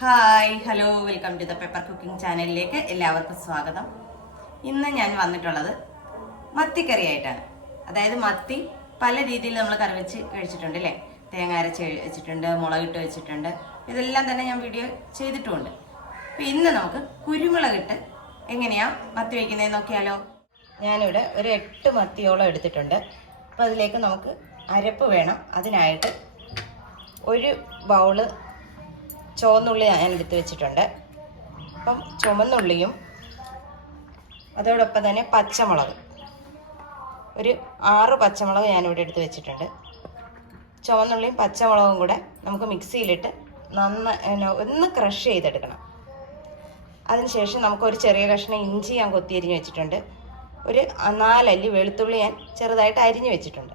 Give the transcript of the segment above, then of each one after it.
Hi hello welcome to the paper cooking ചാനലിലേക്ക് എല്ലാവർക്കും സ്വാഗതം. ഇന്ന് ഞാൻ വന്നിട്ടുള്ളത് മത്തിക്കറി ആയിട്ടാണ് അതായത് മത്തി പല രീതിയിൽ നമ്മൾ കറി വെച്ച് കഴിച്ചിട്ടുണ്ട് അല്ലേ? തേങ്ങ അരച്ച് വെച്ചിട്ടുണ്ട് മുളകിട്ട് വെച്ചിട്ടുണ്ട്. ഇതെല്ലാം തന്നെ ഞാൻ വീഡിയോ ചെയ്തിട്ടുമുണ്ട്. അപ്പോൾ ഇന്ന് നമുക്ക് കുരുമുളകിട്ട് എങ്ങനെയാ മത്തി വയ്ക്കുന്നതെന്ന് നോക്കിയാലോ? ഞാനിവിടെ ഒരു എട്ട് മത്തിയോളം എടുത്തിട്ടുണ്ട്. അപ്പോൾ അതിലേക്ക് നമുക്ക് അരപ്പ് വേണം. അതിനായിട്ട് ഒരു ബൗൾ ചുവന്നുള്ളി ഞാൻ എടുത്ത് വെച്ചിട്ടുണ്ട്. അപ്പം ചുമന്നുള്ളിയും അതോടൊപ്പം തന്നെ പച്ചമുളക്. ഒരു ആറ് പച്ചമുളക് ഞാനിവിടെ എടുത്ത് വെച്ചിട്ടുണ്ട്. ചുവന്നുള്ളിയും പച്ചമുളകും കൂടെ നമുക്ക് മിക്സിയിലിട്ട് നന്ന ഒന്ന് ക്രഷ് ചെയ്തെടുക്കണം. അതിനുശേഷം നമുക്ക് ഒരു ചെറിയ കഷ്ണം ഇഞ്ചി ഞാൻ കൊത്തി കൊത്തിയരിഞ്ഞ് വെച്ചിട്ടുണ്ട്. ഒരു നാലല്ലി വെളുത്തുള്ളി ഞാൻ ചെറുതായിട്ട് അരിഞ്ഞ് വെച്ചിട്ടുണ്ട്.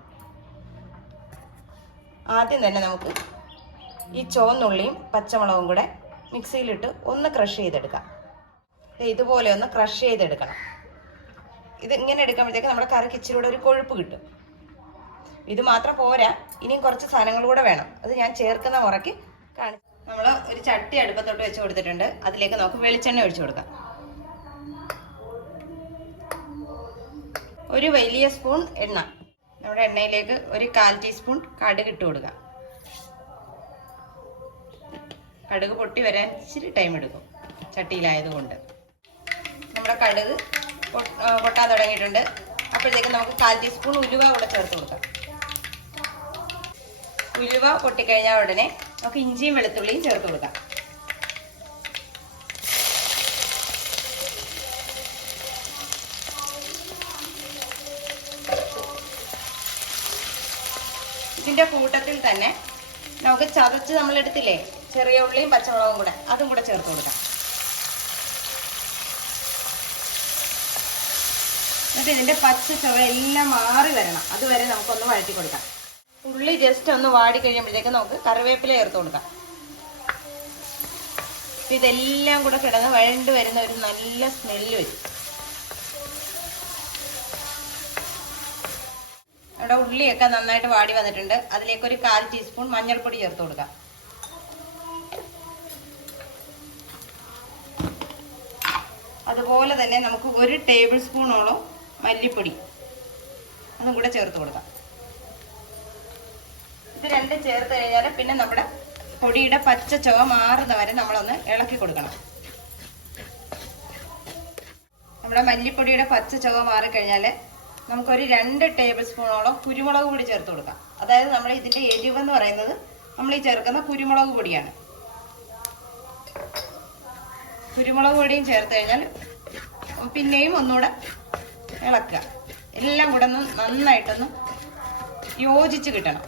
ആദ്യം തന്നെ നമുക്ക് ഈ ചുവന്നുള്ളിയും പച്ചമുളകും കൂടെ മിക്സിയിലിട്ട് ഒന്ന് ക്രഷ് ചെയ്തെടുക്കാം. ഇതുപോലെ ഒന്ന് ക്രഷ് ചെയ്തെടുക്കണം. ഇത് ഇങ്ങനെ എടുക്കുമ്പോഴത്തേക്ക് നമ്മുടെ കറിക്ക് ഇച്ചിരി കൂടെ ഒരു കൊഴുപ്പ് കിട്ടും. ഇത് മാത്രം പോരാ ഇനിയും കുറച്ച് സാധനങ്ങൾ കൂടെ വേണം. അത് ഞാൻ ചേർക്കുന്ന മുറയ്ക്ക് കാണിച്ചു നമ്മൾ ഒരു ചട്ടി അടുപ്പത്തോട്ട് വെച്ച് കൊടുത്തിട്ടുണ്ട്. അതിലേക്ക് നമുക്ക് വെളിച്ചെണ്ണ ഒഴിച്ചു കൊടുക്കാം. ഒരു വലിയ സ്പൂൺ എണ്ണ. നമ്മുടെ എണ്ണയിലേക്ക് ഒരു കാൽ ടീസ്പൂൺ കടുക് ഇട്ട് കൊടുക്കാം. കടുക് പൊട്ടി വരാൻ ഇച്ചിരി ടൈം എടുക്കും. ചട്ടിയിലായതുകൊണ്ട്. നമ്മുടെ കടുക് പൊട്ടാൻ തുടങ്ങിയിട്ടുണ്ട്. അപ്പോഴത്തേക്കും നമുക്ക് കാൽ ടീസ്പൂൺ ഉലുവ കൂടെ ചേർത്ത് കൊടുക്കാം. ഉലുവ പൊട്ടിക്കഴിഞ്ഞാൽ ഉടനെ നമുക്ക് ഇഞ്ചിയും വെളുത്തുള്ളിയും ചേർത്ത് കൊടുക്കാം. ഇതിന്റെ കൂട്ടത്തിൽ തന്നെ നമുക്ക് ചതച്ച് നമ്മൾ എടുത്തില്ലേ? ചെറിയ ഉള്ളിയും പച്ചമുളകും കൂടെ. അതും കൂടെ ചേർത്ത് കൊടുക്കാം. എന്നിട്ട് ഇതിന്റെ പച്ച എല്ലാം മാറി വരണം. അതുവരെ നമുക്കൊന്ന് വഴറ്റി കൊടുക്കാം. ഉള്ളി ജസ്റ്റ് ഒന്ന് വാടി കഴിയുമ്പോഴത്തേക്ക് നമുക്ക് കറിവേപ്പില ചേർത്ത് കൊടുക്കാം. ഇതെല്ലാം കൂടെ കിടന്ന് വഴണ്ട് വരുന്ന ഒരു നല്ല സ്മെല്ല് വരും. നമ്മുടെ ഉള്ളിയൊക്കെ നന്നായിട്ട് വാടി വന്നിട്ടുണ്ട്. അതിലേക്ക് ഒരു കാൽ ടീസ്പൂൺ മഞ്ഞൾപ്പൊടി ചേർത്ത് കൊടുക്കാം. അതുപോലെ തന്നെ നമുക്ക് ഒരു ടേബിൾ സ്പൂണോളം മല്ലിപ്പൊടി അതും കൂടെ ചേർത്ത് കൊടുക്കാം. ഇത് രണ്ടും ചേർത്ത് കഴിഞ്ഞാൽ പിന്നെ നമ്മുടെ പൊടിയുടെ പച്ച ചുവ മാറുന്ന വരെ നമ്മളൊന്ന് ഇളക്കി കൊടുക്കണം. നമ്മുടെ മല്ലിപ്പൊടിയുടെ പച്ച ചുവ മാറിക്കഴിഞ്ഞാൽ നമുക്കൊരു രണ്ട് ടേബിൾ സ്പൂണോളം കുരുമുളക് പൊടി ചേർത്ത് കൊടുക്കാം. അതായത് നമ്മൾ ഇതിന്റെ എരിവെന്ന് പറയുന്നത് നമ്മൾ ഈ ചേർക്കുന്ന കുരുമുളക് പൊടിയാണ്. കുരുമുളക് പൊടിയും ചേർത്ത് കഴിഞ്ഞാൽ പിന്നെയും ഒന്നുകൂടെ ഇളക്കുക. എല്ലാം കൂടെ ഒന്ന് നന്നായിട്ടൊന്ന് യോജിച്ച് കിട്ടണം.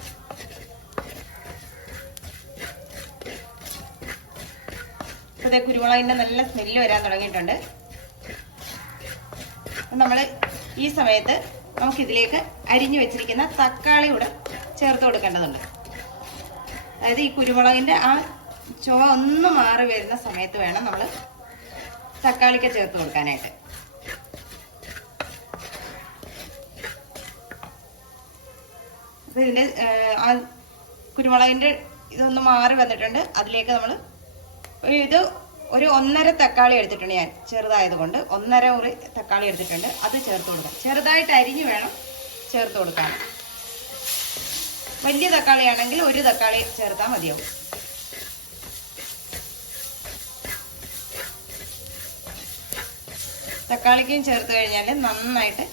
ഇപ്പോഴത്തെ കുരുമുളകിന്റെ നല്ല സ്മെല്ല് വരാൻ തുടങ്ങിയിട്ടുണ്ട്. നമ്മൾ ഈ സമയത്ത് നമുക്കിതിലേക്ക് അരിഞ്ഞു വെച്ചിരിക്കുന്ന തക്കാളി കൂടെ ചേർത്ത് കൊടുക്കേണ്ടതുണ്ട്. അതായത് ഈ കുരുമുളകിന്റെ ആ ചുവ ഒന്ന് മാറി വരുന്ന സമയത്ത് വേണം നമ്മൾ തക്കാളിക്ക ചേർത്ത് കൊടുക്കാനായിട്ട്. അപ്പൊ ഇതിന്റെ കുരുമുളകിന്റെ ഇതൊന്ന് മാറി വന്നിട്ടുണ്ട്. അതിലേക്ക് നമ്മൾ ഇത് ഒരു ഒന്നര തക്കാളി എടുത്തിട്ടുണ്ട് ഞാൻ ചെറുതായതുകൊണ്ട്. ഒന്നര ഒരു തക്കാളി എടുത്തിട്ടുണ്ട്. അത് ചേർത്ത് കൊടുക്കാം. ചെറുതായിട്ട് അരിഞ്ഞ് വേണം ചേർത്ത് കൊടുക്കാൻ. വലിയ തക്കാളി ആണെങ്കിൽ ഒരു തക്കാളി ചേർത്താൽ മതിയാവും. തക്കാളിക്കും ചേർത്ത് കഴിഞ്ഞാൽ നന്നായിട്ട്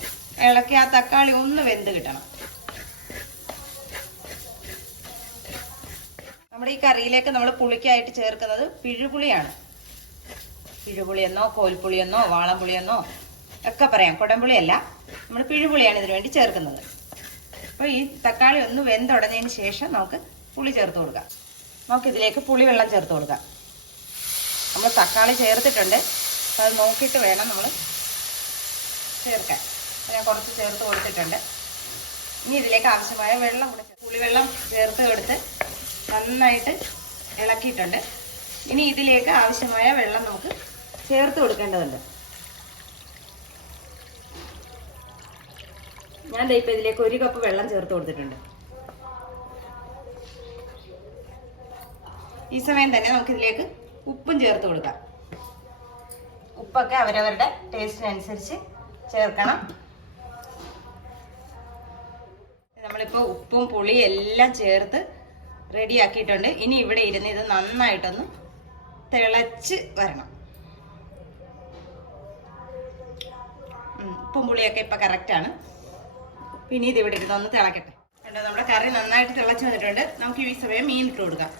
ഇളക്കി ആ തക്കാളി ഒന്ന് വെന്ത് കിട്ടണം. നമ്മുടെ ഈ കറിയിലേക്ക് നമ്മൾ പുളിക്കായിട്ട് ചേർക്കുന്നത് പിഴുപുളിയാണ്. പിഴുപുളിയെന്നോ കോൽപ്പുളിയെന്നോ വാളംപുളിയെന്നോ ഒക്കെ പറയാം. കുടംപുളിയല്ല. നമ്മൾ പിഴുപുളിയാണ് ഇതിനു വേണ്ടി ചേർക്കുന്നത്. അപ്പോൾ ഈ തക്കാളി ഒന്ന് വെന്തുടഞ്ഞതിന് ശേഷം നമുക്ക് പുളി ചേർത്ത് കൊടുക്കാം. നമുക്ക് ഇതിലേക്ക് പുളി വെള്ളം ചേർത്ത് കൊടുക്കാം. നമ്മൾ തക്കാളി ചേർത്തിട്ടുണ്ട്. അത് നോക്കിയിട്ട് വേണം നമ്മൾ ചേർക്കാൻ. ഞാൻ കുറച്ച് ചേർത്ത് കൊടുത്തിട്ടുണ്ട്. ഇനി ഇതിലേക്ക് ആവശ്യമായ വെള്ളം കൂടെ പുളിവെള്ളം ചേർത്ത് കൊടുത്ത് നന്നായിട്ട് ഇളക്കിയിട്ടുണ്ട്. ഇനി ഇതിലേക്ക് ആവശ്യമായ വെള്ളം നമുക്ക് ചേർത്ത് കൊടുക്കേണ്ടതുണ്ട്. ഞാൻ ഇപ്പം ഇതിലേക്ക് ഒരു കപ്പ് വെള്ളം ചേർത്ത് കൊടുത്തിട്ടുണ്ട്. ഈ സമയം തന്നെ നമുക്ക് ഇതിലേക്ക് ഉപ്പും ചേർത്ത് കൊടുക്കാം. ഉപ്പൊക്കെ അവരവരുടെ ടേസ്റ്റിനനുസരിച്ച് ചേർക്കണം. നമ്മളിപ്പോൾ ഉപ്പും പുളിയും എല്ലാം ചേർത്ത് റെഡിയാക്കിയിട്ടുണ്ട്. ഇനി ഇവിടെ ഇരുന്ന് ഇത് നന്നായിട്ടൊന്ന് തിളച്ച് വരണം. ഉപ്പും പുളിയൊക്കെ ഇപ്പം കറക്റ്റാണ് പിന്നെ ഇത് ഇവിടെ ഇരുന്ന് ഒന്ന് തിളക്കട്ടെ. കണ്ടോ നമ്മുടെ കറി നന്നായിട്ട് തിളച്ച് വന്നിട്ടുണ്ട്. നമുക്ക് ഈ സമയം മീൻ ഇട്ട് കൊടുക്കാം.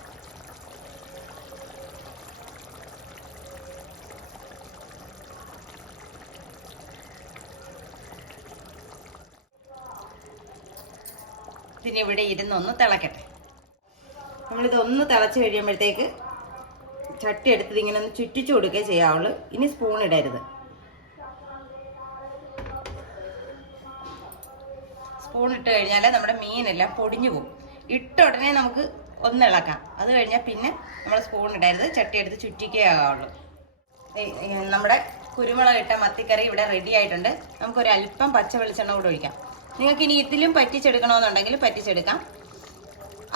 പിന്നെ ഇവിടെ ഇരുന്ന് ഒന്ന് തിളക്കട്ടെ. നമ്മളിതൊന്ന് തിളച്ച് കഴിയുമ്പോഴത്തേക്ക് ചട്ടി എടുത്തത് ഇങ്ങനെ ഒന്ന് ചുറ്റിച്ചു കൊടുക്കുകയേ ചെയ്യാവുള്ളൂ. ഇനി സ്പൂൺ ഇടരുത്. സ്പൂൺ ഇട്ട് കഴിഞ്ഞാൽ നമ്മുടെ മീനെല്ലാം പൊടിഞ്ഞു പോകും. ഇട്ട ഉടനെ നമുക്ക് ഒന്ന് ഇളക്കാം. അത് കഴിഞ്ഞാൽ പിന്നെ നമ്മൾ സ്പൂൺ ഇടരുത്. ചട്ടി എടുത്ത് ചുറ്റിക്കേ ആകാവുള്ളൂ നമ്മുടെ കുരുമുളക് ഇട്ട മത്തിക്കറി ഇവിടെ റെഡി ആയിട്ടുണ്ട്. നമുക്കൊരു അല്പം പച്ച വെളിച്ചെണ്ണ കൂടെ ഒഴിക്കാം. നിങ്ങൾക്ക് ഇനി ഇതിലും പറ്റിച്ചെടുക്കണമെന്നുണ്ടെങ്കിൽ പറ്റിച്ചെടുക്കാം.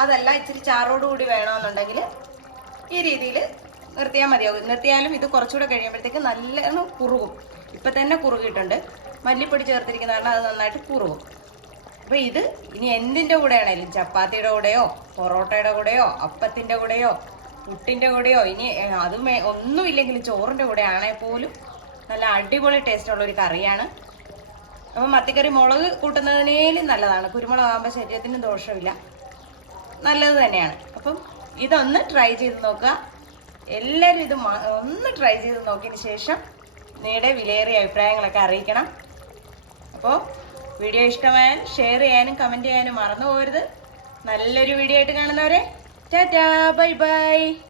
അതല്ല ഇച്ചിരി ചാറോട് കൂടി വേണമെന്നുണ്ടെങ്കിൽ ഈ രീതിയിൽ നിർത്തിയാൽ മതിയാകും നിർത്തിയാലും ഇത് കുറച്ചുകൂടെ കഴിയുമ്പോഴത്തേക്ക് നല്ല കുറുകും. ഇപ്പം തന്നെ കുറുകിയിട്ടുണ്ട്. മല്ലിപ്പൊടി ചേർത്തിരിക്കുന്ന കാരണം അത് നന്നായിട്ട് കുറുകും. അപ്പോൾ ഇത് ഇനി എന്തിന്റെ കൂടെ ആണെങ്കിലും ചപ്പാത്തിയുടെ കൂടെയോ പൊറോട്ടയുടെ കൂടെയോ അപ്പത്തിന്റെ കൂടെയോ പുട്ടിന്റെ കൂടെയോ ഇനി അതും ഒന്നുമില്ലെങ്കിലും ചോറിന്റെ കൂടെ ആണെങ്കിൽ പോലും നല്ല അടിപൊളി ടേസ്റ്റുള്ള ഒരു കറിയാണ്. അപ്പം മത്തിക്കറി മുളക് കൂട്ടുന്നതിനേലും നല്ലതാണ്. കുരുമുളക് ആകുമ്പോൾ ശരീരത്തിന് ദോഷമില്ല. നല്ലത് തന്നെയാണ്. അപ്പം ഇതൊന്ന് ട്രൈ ചെയ്ത് നോക്കുക. എല്ലാവരും ഇത് ഒന്ന് ട്രൈ ചെയ്ത് നോക്കിയതിന് ശേഷം നിങ്ങളുടെ വിലയേറിയ അഭിപ്രായങ്ങളൊക്കെ അറിയിക്കണം. അപ്പോൾ വീഡിയോ ഇഷ്ടമായാൽ ഷെയർ ചെയ്യാനും കമന്റ് ചെയ്യാനും മറന്നു പോകരുത്. നല്ലൊരു വീഡിയോ ആയിട്ട് കാണുന്നവരെ ടാറ്റാ ബൈ ബൈ